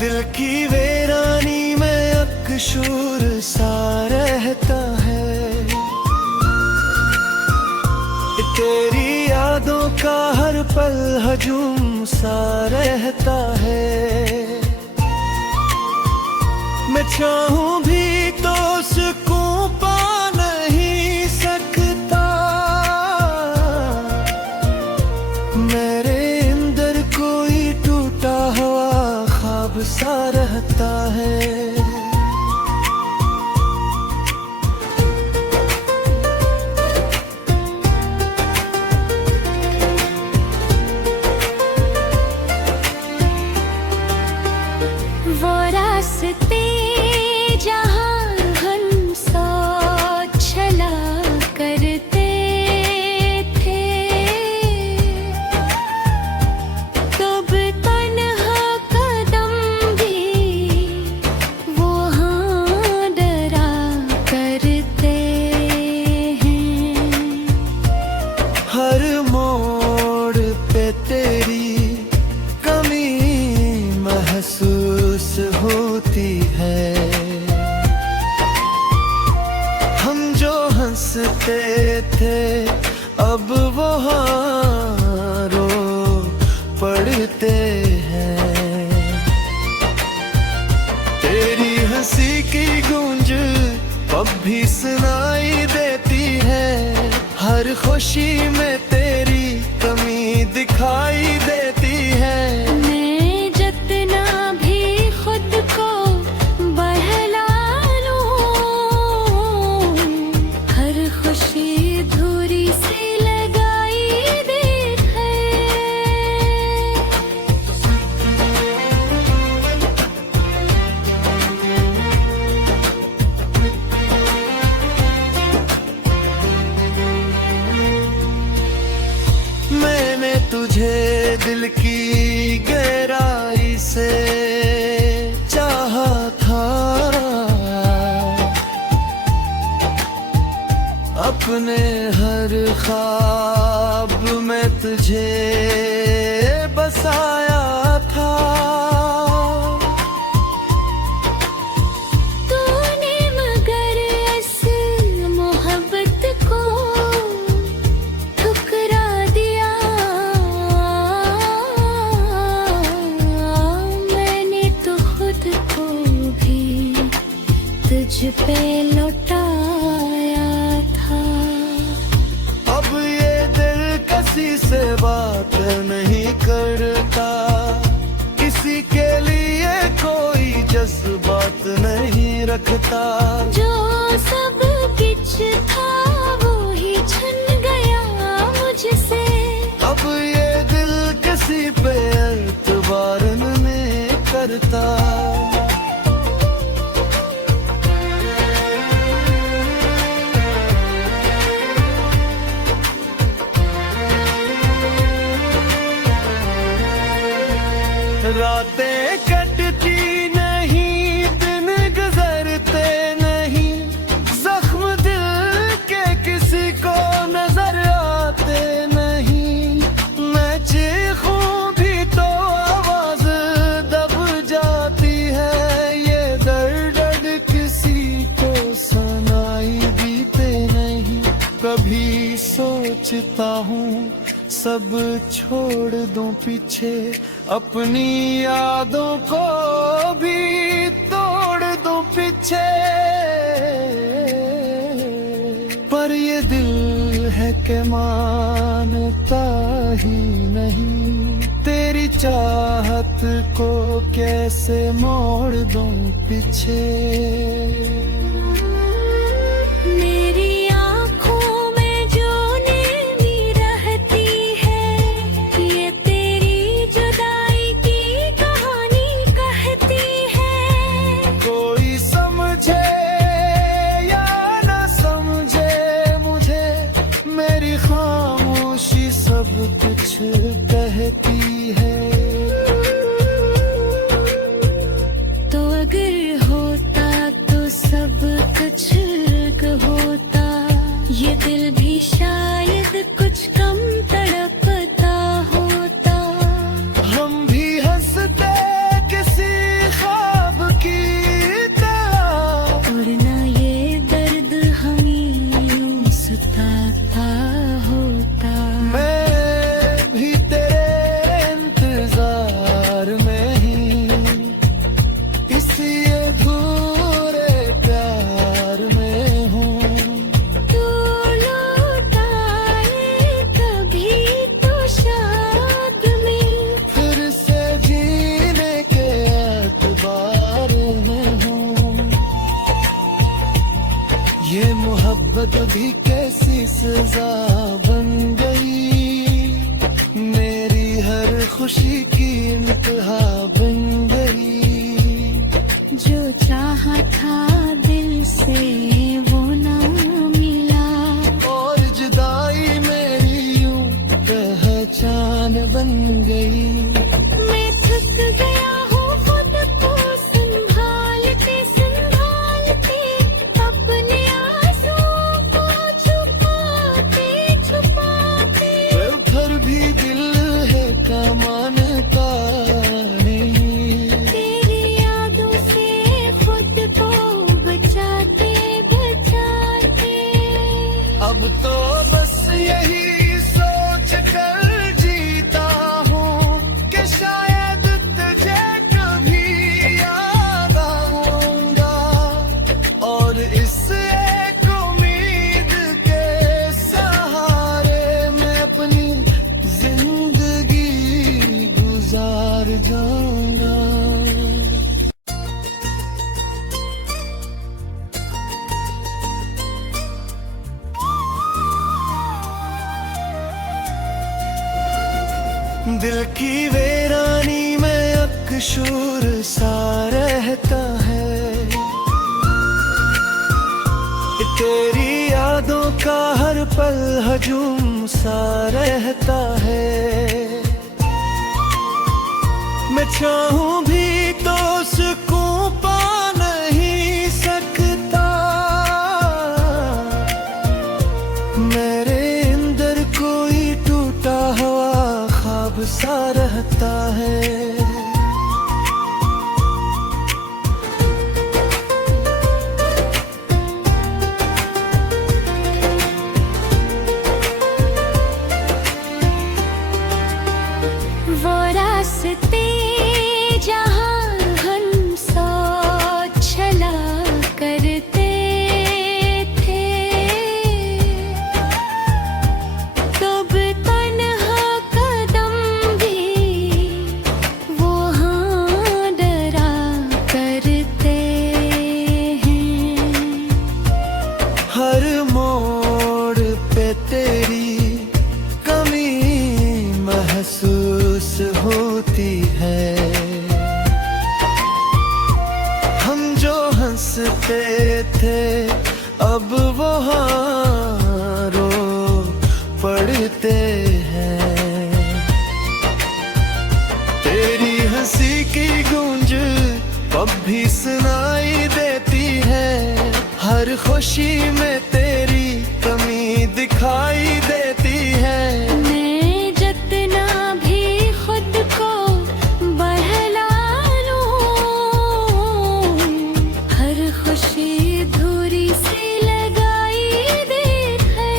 दिल की वीरानी में अकशूर सा रहता है, तेरी यादों का हर पल हजूम सा रहता है। मैं चाहूं भी तो सुकून पा नहीं सकता, मेरे अंदर कोई टूटा हुआ ख्वाब सा रहता है। वो रास्ते जहाँ हम साथ चला करते थे, कब तन्हा कदम भी वहाँ डरा करते हैं। हर मोड़ पे तेरी कमी महसूस होती है, हम जो हंसते थे अब वहाँ रो पड़ते हैं। तेरी हंसी की गूंज अब भी सुनाई देती है, हर खुशी में तेरी कमी दिखाई देती है। मैं जितना भी खुद को बहला लूं, हर खुशी धूरी से लगाई देत है। मैंने तुझे दिल की गहराई से चाहा था, अपने हर ख्वाब में तुझे बसाया था। तूने मगर इस मोहब्बत को ठुकरा दिया, मैंने तो खुद को भी तुझ पे लौटाया था। अब ये दिल किसी से बात नहीं करता, किसी के लिए कोई जज्बात नहीं रखता। जो सब कुछ था वो ही छन गया मुझसे, अब ये दिल किसी पे एतबार नहीं करता। रातें कटती नहीं, दिन गुजरते नहीं, जख्म दिल के किसी को नजर आते नहीं। मैं चीखूं भी तो आवाज दब जाती है, ये दर्द किसी को सुनाई देते नहीं। कभी सोचता हूँ सब छोड़ दूं पीछे, अपनी यादों को भी तोड़ दूं पीछे, पर ये दिल है कि मानता ही नहीं। तेरी चाहत को कैसे मोड़ दूं पीछे। मेरी कुछ कहती है, तो अगर होता तो सब ये मोहब्बत भी कैसी सजा बन गई, मेरी हर खुशी की इंतहा बन गई। जो चाहा था दिल से वो ना मिला, और जुदाई मेरी यूं पहचान बन गई। मैं थक गया हूँ खुद को संभालते संभालते, अपने आंसुओं को छुपाते छुपाते। फिर भी दिल है का मानता नहीं, तेरी यादों से खुद को बचाते बचाते। अब तो बस यही सोच कर जीता हूँ कि शायद तुझे कभी याद आऊंगा, और इस एक उम्मीद के सहारे मैं अपनी जिंदगी गुजार जाऊंगा। दिल की वीरानी में अकशूर सा रहता है, तेरी यादों का हर पल हजूम सा रहता है। मैं चाहूं भी तो सुकून पा नहीं सकता, मेरे अंदर कोई टूटा हुआ ख्वाब सा रहता है। वो रास्ते जहाँ हम सो चला करते थे, तब तन्हा कदम भी वो हाँ डरा करते हैं। हर मोड़ पे तेरी कमी महसूस होती है, हम जो हंसते थे अब वहाँ रो पड़ते हैं। तेरी हंसी की गूंज अब भी सुनाई देती है, हर खुशी में तेरी कमी दिखाई देती है। मैं जितना भी खुद को बहला लूं, हर खुशी धूरी से लगाई देर है।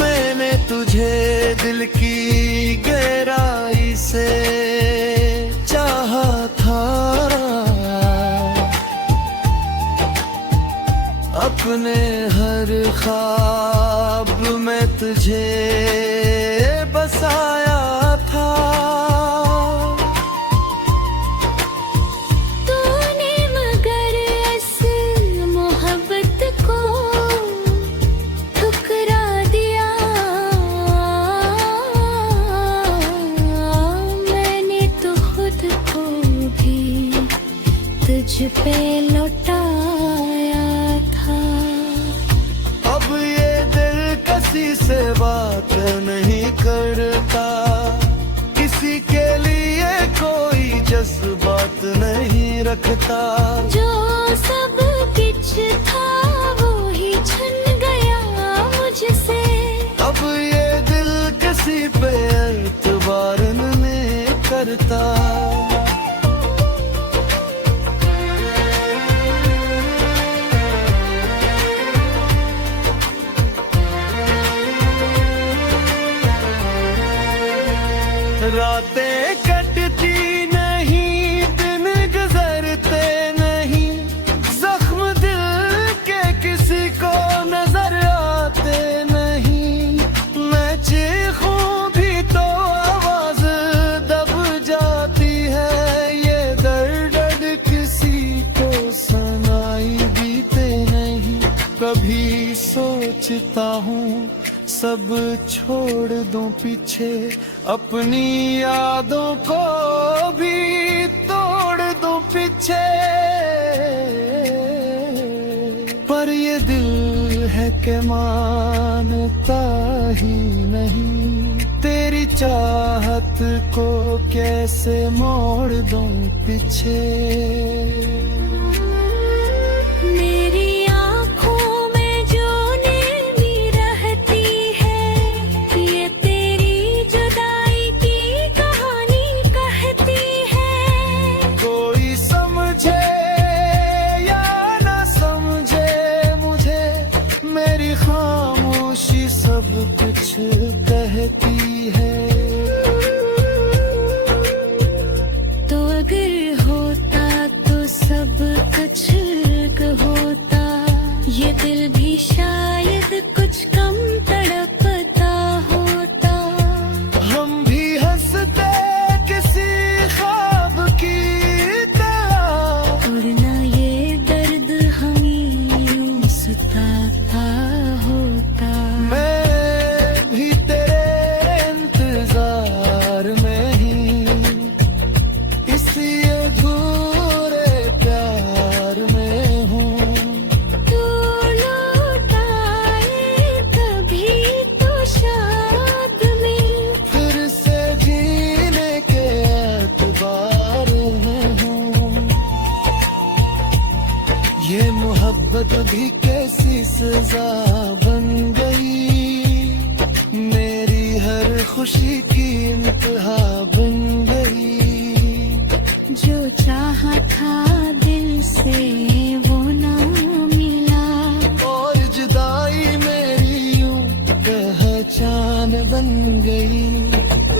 मैंने तुझे दिल की गहराई से चाहा था, अपने हर ख्वाब में तुझे बसाया था। तूने मगर इस मोहब्बत को ठुकरा दिया, मैंने तो खुद को भी तुझ पे लौटाया था। अब ये दिल किसी से बात नहीं करता, किसी के लिए कोई जज्बात नहीं रखता। जो सब कुछ था वो ही छन गया मुझसे, अब ये दिल किसी पे एतबार नहीं करता। रातें कटती नहीं, दिन गुजरते नहीं, जख्म दिल के किसी को नजर आते सोचता हूँ सब छोड़ दूं पीछे, अपनी यादों को भी तोड़ दूं पीछे। पर ये दिल है कि मानता ही नहीं, तेरी चाहत को कैसे मोड़ दूं पीछे। मेरी आँखों में जो नमी रहती है, ये तेरी जुदाई की कहानी कहती है। कोई समझे या ना समझे मुझे, मेरी खामोशी सब कुछ कहती है। तो अगर होता तो सब कुछ होता, ये दिल भी शायद कुछ कम तड़पता होता। हम भी हंसते किसी ख्वाब की तरह, और ना ये दर्द हमें सताता होता। मैं भी तेरे इंतजार में ही, इसी अधूरे प्यार में हूँ। तू लौटाए कभी तो शाद में, फिर से जीने के एतबार में हूँ। ये मोहब्बत भी कैसी सजा बन गई, मेरी हर खुशी की इंतहा बन गई। जो चाहा था दिल से वो ना मिला। और जुदाई मेरी यूं पहचान बन गई।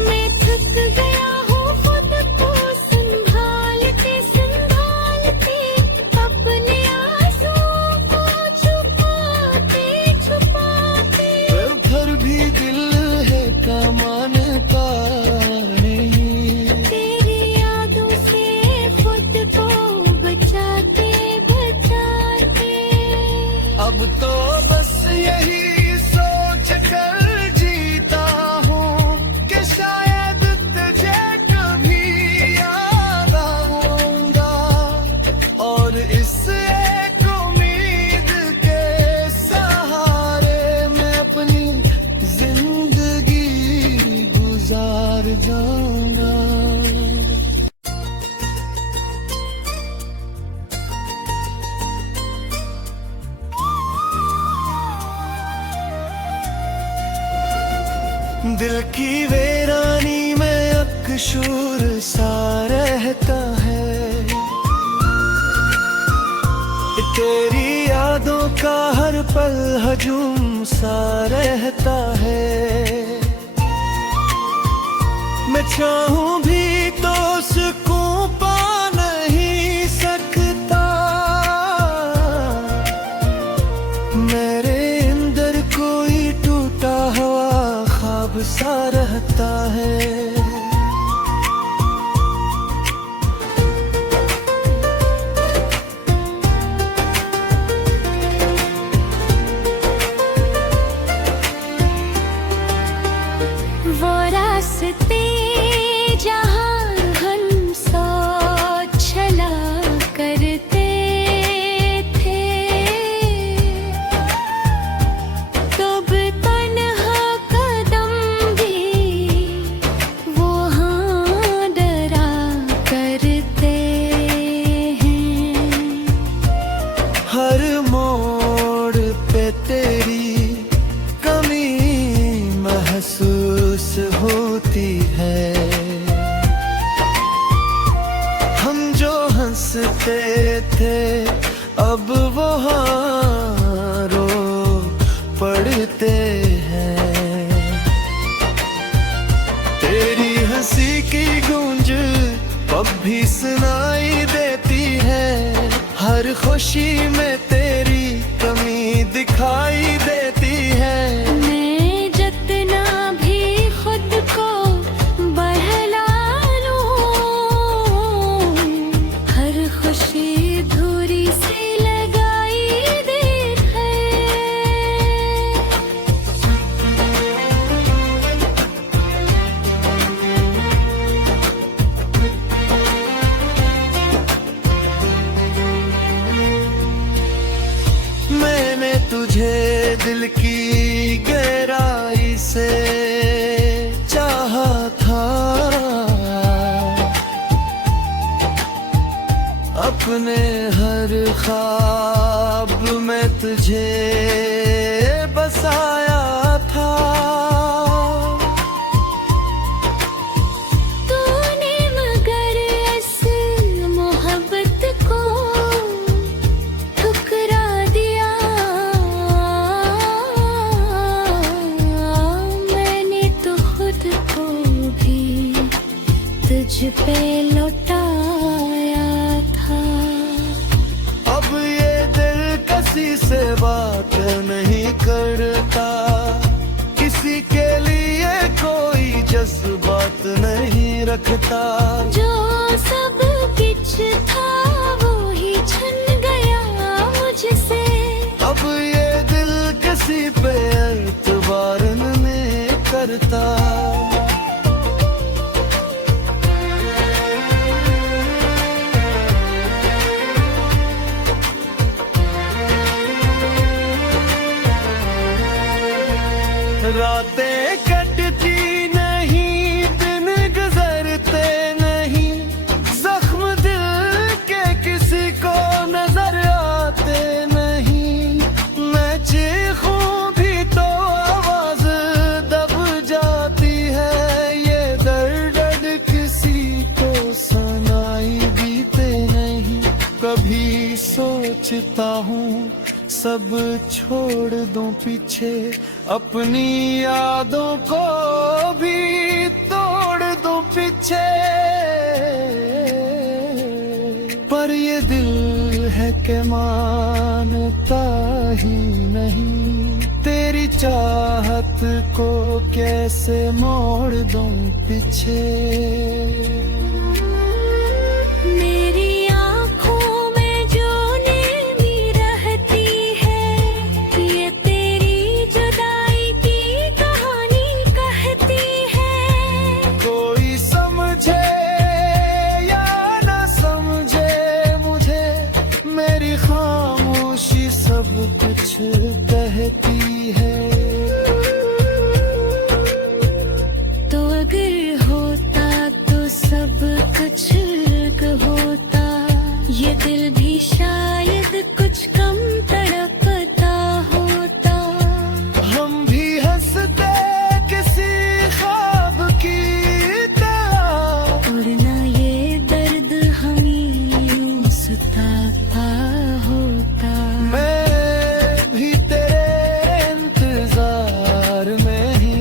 मैं थक गया हूँ खुद को संभालते संभालते, अपने आंसुओं को छुपाते छुपाते। फिर भी दिल है का मानता नहीं, तेरी यादों से खुद को बचाते बचाते। अब तो बस यही सोच कर जीता हूँ कि शायद तुझे कभी याद आऊंगा। और इस एक उम्मीद के सहारे मैं अपनी जिंदगी गुजार जाऊंगा। दिल की वीरानी में अकशूर सा रहता है, तेरी यादों का हर पल हजूम सा रहता है। मैं चाहूं भी तो सुकून पा नहीं सकता, मेरे अंदर कोई टूटा हुआ ख्वाब सा रहता है। वो रास्ते जहाँ हम सो चला करते थे, तब तन्हा कदम भी दिल की गहराई से चाहा था, अपने हर ख्वाब में तुझे बसाया था। तूने मगर इस मोहब्बत को ठुकरा दिया। मैंने तो खुद को भी तुझ पे लौटाया था। अब ये दिल किसी से बात नहीं करता, किसी के लिए कोई जज्बात नहीं रखता। जो सब कुछ था वो ही छन गया मुझसे। अब ये दिल किसी पे एतबार नहीं करता। रातें कटती नहीं, दिन गुजरते नहीं, जख्म दिल के किसी को नजर आते नहीं। मैं चीखूं भी तो आवाज दब जाती है, ये दर्द किसी को सुनाई देते नहीं। कभी सोचता हूँ सब छोड़ दूं पीछे, अपनी यादों को भी तोड़ दूं पीछे। पर ये दिल है कि मानता ही नहीं, तेरी चाहत को कैसे मोड़ दूं पीछे। मेरी आँखों में जो नेमी रहती है, ये तेरी जुदाई की कहानी कहती है। कोई समझे या न समझे मुझे, मेरी खामोशी सब कुछ कहती है। तो अगर होता तो सब कुछ होता, ये दिल भी शायद कुछ कम तड़पता होता। हम भी हंसते किसी ख्वाब की तरह, और ना ये दर्द हमें यूं सताता होता। मैं भी तेरे इंतजार में ही,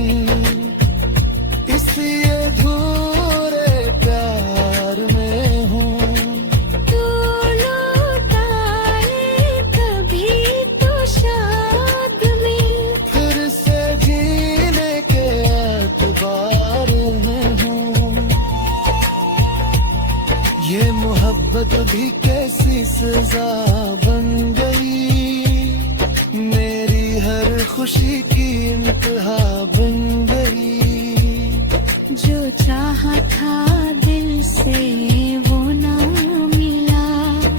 इसी अधूरे प्यार में हूँ। तू लौटा ले कभी तो शाद में, फिर से जीने के एतबार में हूँ। ये मोहब्बत भी कैसी सजा बन गई, मेरी हर खुशी की इंतहा बन गई। जो चाहा था दिल से वो ना मिला।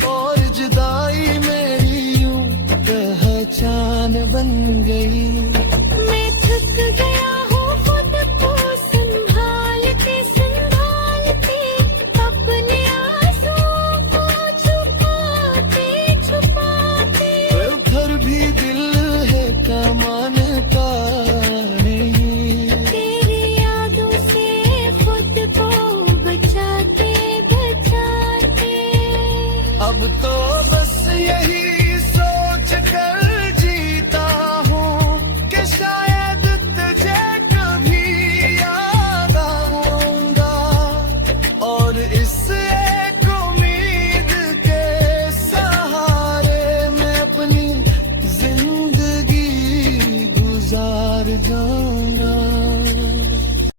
और जुदाई मेरी यूं पहचान बन गई। मैं थक गया हूँ खुद को संभालते संभालते, अपने आंसुओं को छुपाते छुपाते। फिर भी दिल है क्या मानता नहीं, तेरी यादों से खुद को बचाते बचाते। अब तो बस यही